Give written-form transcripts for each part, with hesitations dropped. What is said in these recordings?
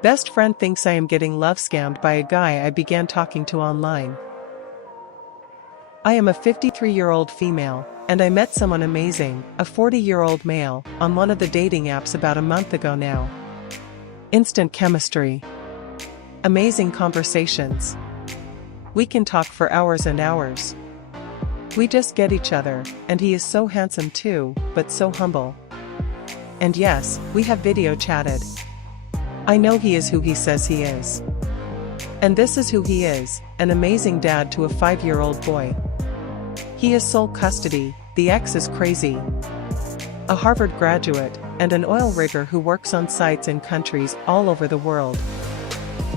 Best friend thinks I am getting love scammed by a guy I began talking to online. I am a 53-year-old female, and I met someone amazing, a 40-year-old male, on one of the dating apps about a month ago now. Instant chemistry. Amazing conversations. We can talk for hours and hours. We just get each other, and he is so handsome too, but so humble. And yes, we have video chatted. I know he is who he says he is. And this is who he is, an amazing dad to a 5-year-old boy. He is sole custody, the ex is crazy. A Harvard graduate, and an oil rigger who works on sites in countries all over the world.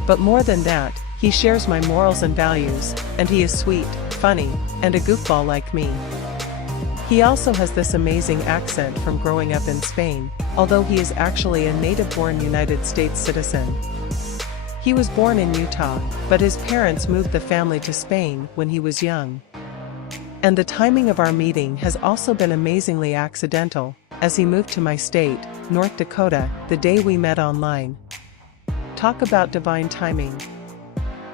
But more than that, he shares my morals and values, and he is sweet, funny, and a goofball like me. He also has this amazing accent from growing up in Spain, although he is actually a native-born United States citizen. He was born in Utah, but his parents moved the family to Spain when he was young. And the timing of our meeting has also been amazingly accidental, as he moved to my state, North Dakota, the day we met online. Talk about divine timing.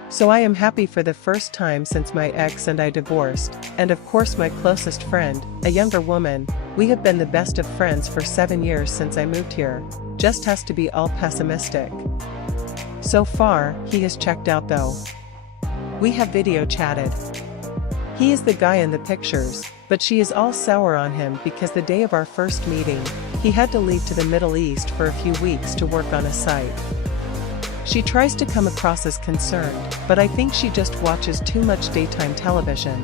So I am happy for the first time since my ex and I divorced, and of course my closest friend, a younger woman, we have been the best of friends for 7 years since I moved here, just has to be all pessimistic. So far, he has checked out though. We have video chatted. He is the guy in the pictures, but she is all sour on him because the day of our first meeting, he had to leave to the Middle East for a few weeks to work on a site. She tries to come across as concerned, but I think she just watches too much daytime television.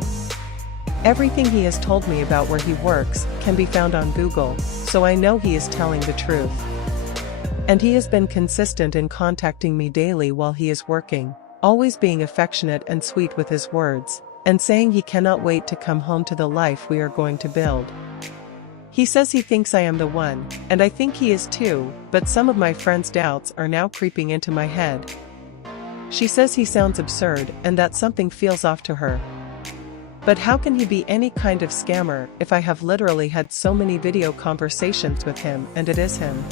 Everything he has told me about where he works can be found on Google, so I know he is telling the truth. And he has been consistent in contacting me daily while he is working, always being affectionate and sweet with his words, and saying he cannot wait to come home to the life we are going to build. He says he thinks I am the one, and I think he is too, but some of my friends' doubts are now creeping into my head. She says he sounds absurd and that something feels off to her. But how can he be any kind of scammer if I have literally had so many video conversations with him and it is him?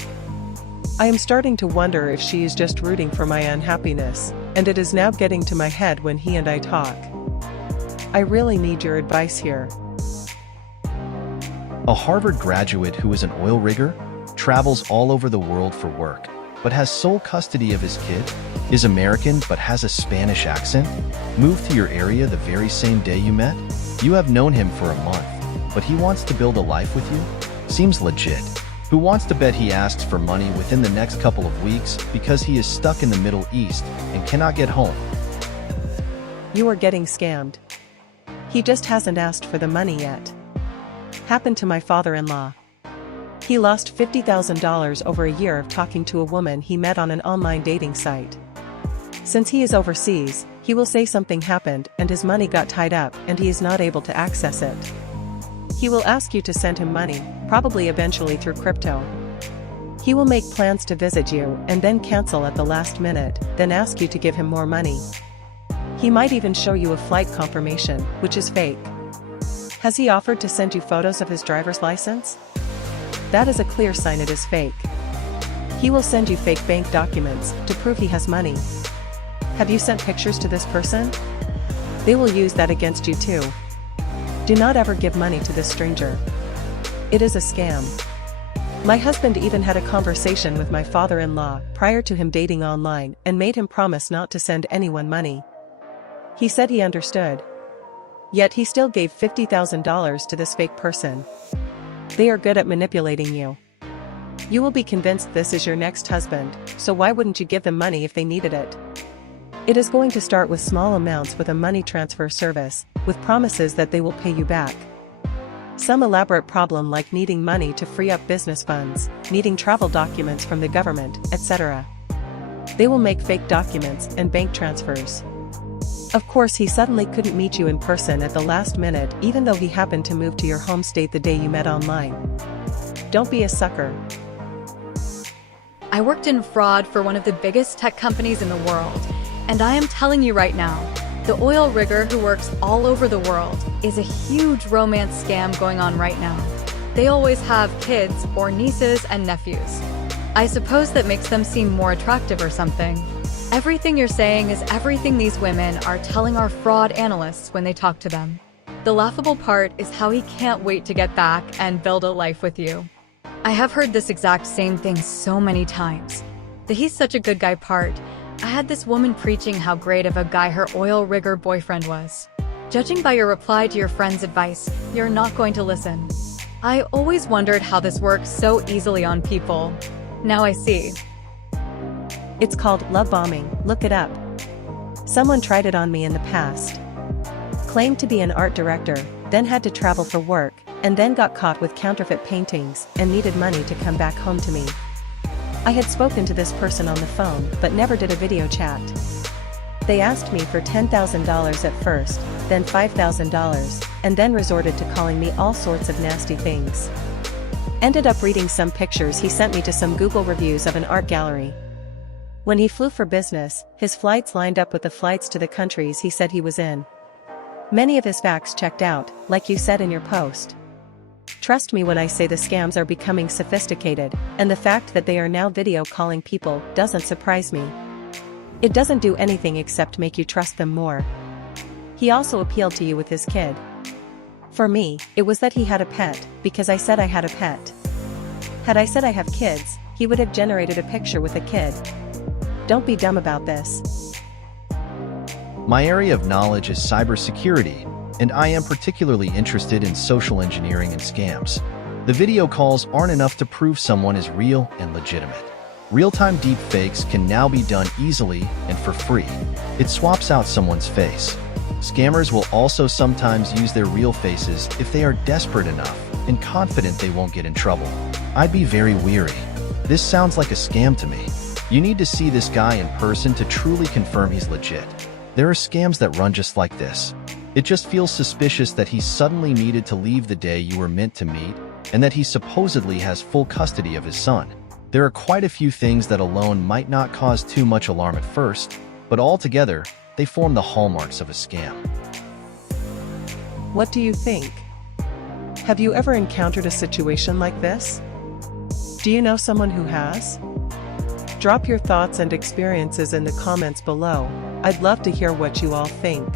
I am starting to wonder if she is just rooting for my unhappiness, and it is now getting to my head when he and I talk. I really need your advice here. A Harvard graduate who is an oil rigger, travels all over the world for work, but has sole custody of his kid, is American but has a Spanish accent, moved to your area the very same day you met? You have known him for a month, but he wants to build a life with you? Seems legit. Who wants to bet he asks for money within the next couple of weeks because he is stuck in the Middle East and cannot get home? You are getting scammed. He just hasn't asked for the money yet. Happened to my father-in-law. He lost $50,000 over a year of talking to a woman he met on an online dating site. Since he is overseas, he will say something happened and his money got tied up and he is not able to access it. He will ask you to send him money, probably eventually through crypto. He will make plans to visit you and then cancel at the last minute, then ask you to give him more money. He might even show you a flight confirmation, which is fake. Has he offered to send you photos of his driver's license? That is a clear sign it is fake. He will send you fake bank documents to prove he has money. Have you sent pictures to this person? They will use that against you too. Do not ever give money to this stranger. It is a scam. My husband even had a conversation with my father-in-law prior to him dating online and made him promise not to send anyone money. He said he understood. Yet he still gave $50,000 to this fake person. They are good at manipulating you. You will be convinced this is your next husband, so why wouldn't you give them money if they needed it? It is going to start with small amounts with a money transfer service, with promises that they will pay you back. Some elaborate problem like needing money to free up business funds, needing travel documents from the government, etc. They will make fake documents and bank transfers. Of course, he suddenly couldn't meet you in person at the last minute even though he happened to move to your home state the day you met online. Don't be a sucker. I worked in fraud for one of the biggest tech companies in the world, and I am telling you right now, the oil rigger who works all over the world is a huge romance scam going on right now. They always have kids or nieces and nephews. I suppose that makes them seem more attractive or something. Everything you're saying is everything these women are telling our fraud analysts when they talk to them. The laughable part is how he can't wait to get back and build a life with you. I have heard this exact same thing so many times. The "he's such a good guy" part. I had this woman preaching how great of a guy her oil rigger boyfriend was. Judging by your reply to your friend's advice, you're not going to listen. I always wondered how this works so easily on people. Now I see. It's called love bombing, look it up. Someone tried it on me in the past. Claimed to be an art director, then had to travel for work, and then got caught with counterfeit paintings and needed money to come back home to me. I had spoken to this person on the phone but never did a video chat. They asked me for $10,000 at first, then $5,000, and then resorted to calling me all sorts of nasty things. Ended up reading some pictures he sent me to some Google reviews of an art gallery. When he flew for business, his flights lined up with the flights to the countries he said he was in. Many of his facts checked out, like you said in your post. Trust me when I say the scams are becoming sophisticated, and the fact that they are now video calling people doesn't surprise me. It doesn't do anything except make you trust them more. He also appealed to you with his kid. For me, it was that he had a pet, because I said I had a pet. Had I said I have kids, he would have generated a picture with a kid. Don't be dumb about this. My area of knowledge is cybersecurity, and I am particularly interested in social engineering and scams. The video calls aren't enough to prove someone is real and legitimate. Real-time deepfakes can now be done easily and for free. It swaps out someone's face. Scammers will also sometimes use their real faces if they are desperate enough and confident they won't get in trouble. I'd be very weary. This sounds like a scam to me. You need to see this guy in person to truly confirm he's legit. There are scams that run just like this. It just feels suspicious that he suddenly needed to leave the day you were meant to meet, and that he supposedly has full custody of his son. There are quite a few things that alone might not cause too much alarm at first, but altogether, they form the hallmarks of a scam. What do you think? Have you ever encountered a situation like this? Do you know someone who has? Drop your thoughts and experiences in the comments below. I'd love to hear what you all think.